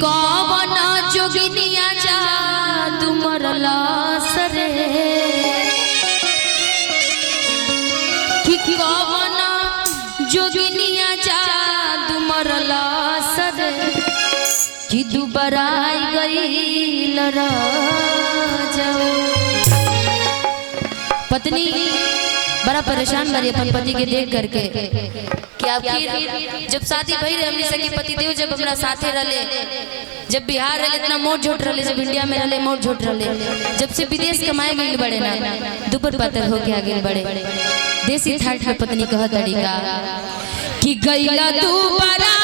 कौन जोगिनिया जा तुमरला सरे कि कौन जोगिनिया जा तुमरला सरे कि दुबराई गई लरा जाओ। पत्नी बड़ा परेशान बड़ी अपन पति के देख करके कि आखिर जब शादी भई रहे हमनी सके पति देव जब हमरा साथे रहले, जब बिहार रहले इतना मोट झोट रहले, जब इंडिया में रहले मोट झोट रहले, जब से विदेश कमाए गइल बड़े ना दुबर पातर हो के आ गइल बड़े। देसी ठाठ में पत्नी कह तरीका कि गइला तू बड़ा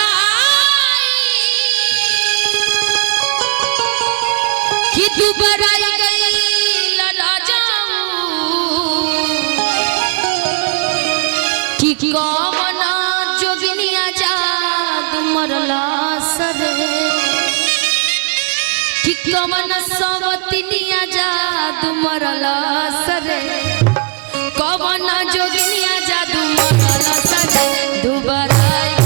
कि तू बड़ाई गइल राजा कि कौन जोगिनिया जा तुमरला सरे कि कौन सवतिनिया जा तुमरला सरे कौन जोगिनिया जा तुमरला सरे दुबराई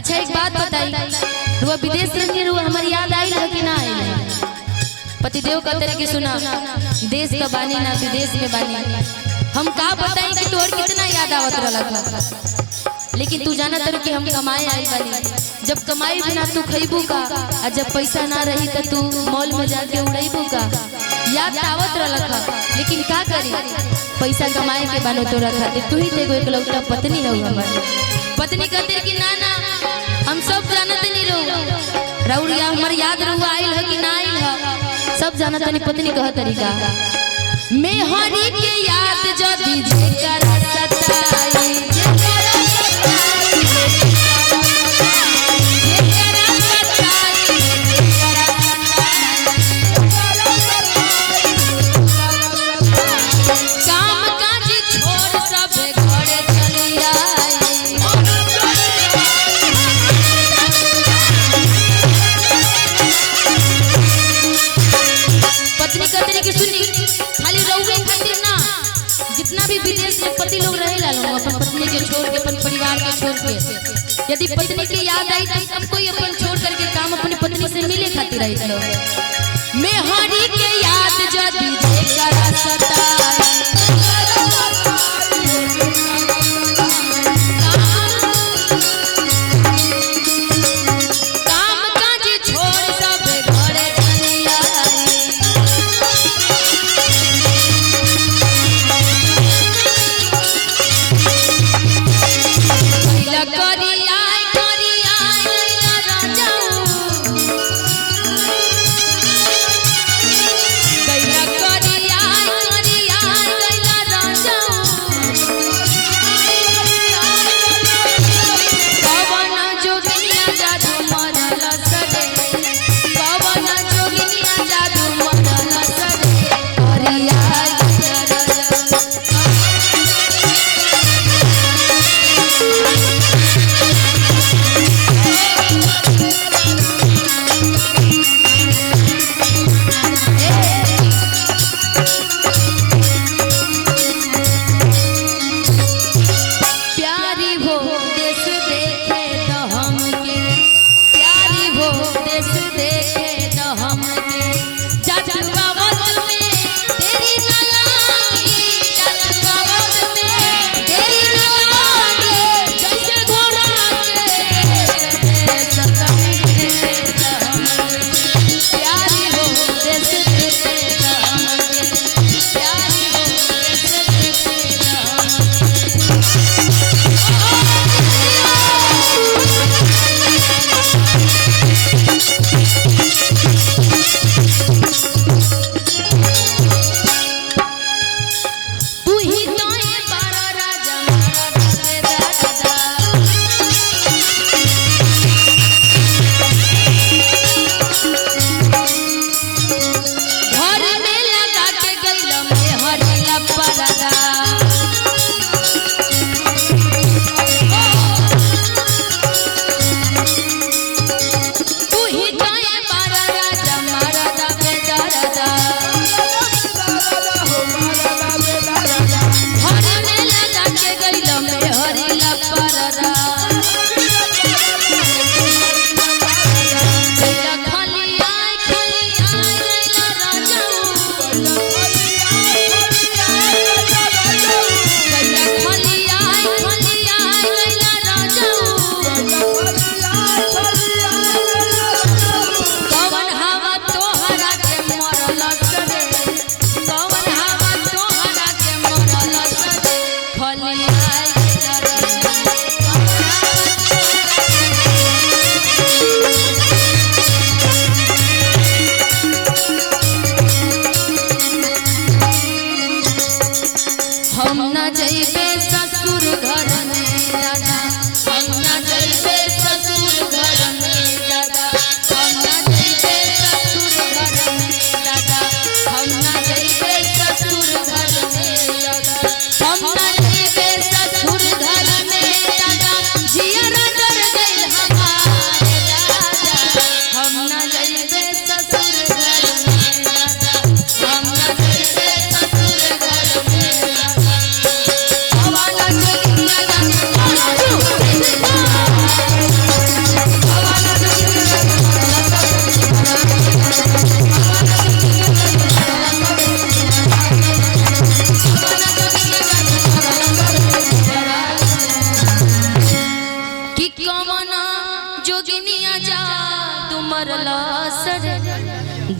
अच्छा एक बात बताई, रुआ विदेश रहनी रुआ हमारी याद आई है कि ना आई है? पति देव का तरह की सुना देश का बानी ना विदेश में बानी, हम का बताई कि तोहर कितना याद आवत रहला था, लेकिन तू जाना तर कि हम कमाए आई वाली, जब कमाई बिना तू खइबू का और जब पैसा ना रही तो तू मॉल में जाके उड़ाइबू का। याद आवत रहला था, लेकिन का करी पैसा कमाए के बानो तो रखा तू ही तेगो एकलौता पत्नी हो हमार। पत्नी कहते कि ना ना हम सब जानते नहीं रहो राउरिया हमार याद रहुआ आइल है कि ना आइल है सब जानत नहीं। पत्नी कह तरीका मैं हरी के याद जदी जेकर सताई अपन पत्नी के छोड़ के अपन परिवार के छोड़ के यदि पत्नी की याद आई तो सब कोई अपन छोड़ करके काम अपनी पत्नी से मिले खातिर आई लो। मैं हरी के याद जदी जेकर सताई काम काज छोड़ सब घरे चली आई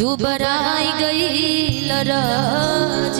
दुबराई गई लराज।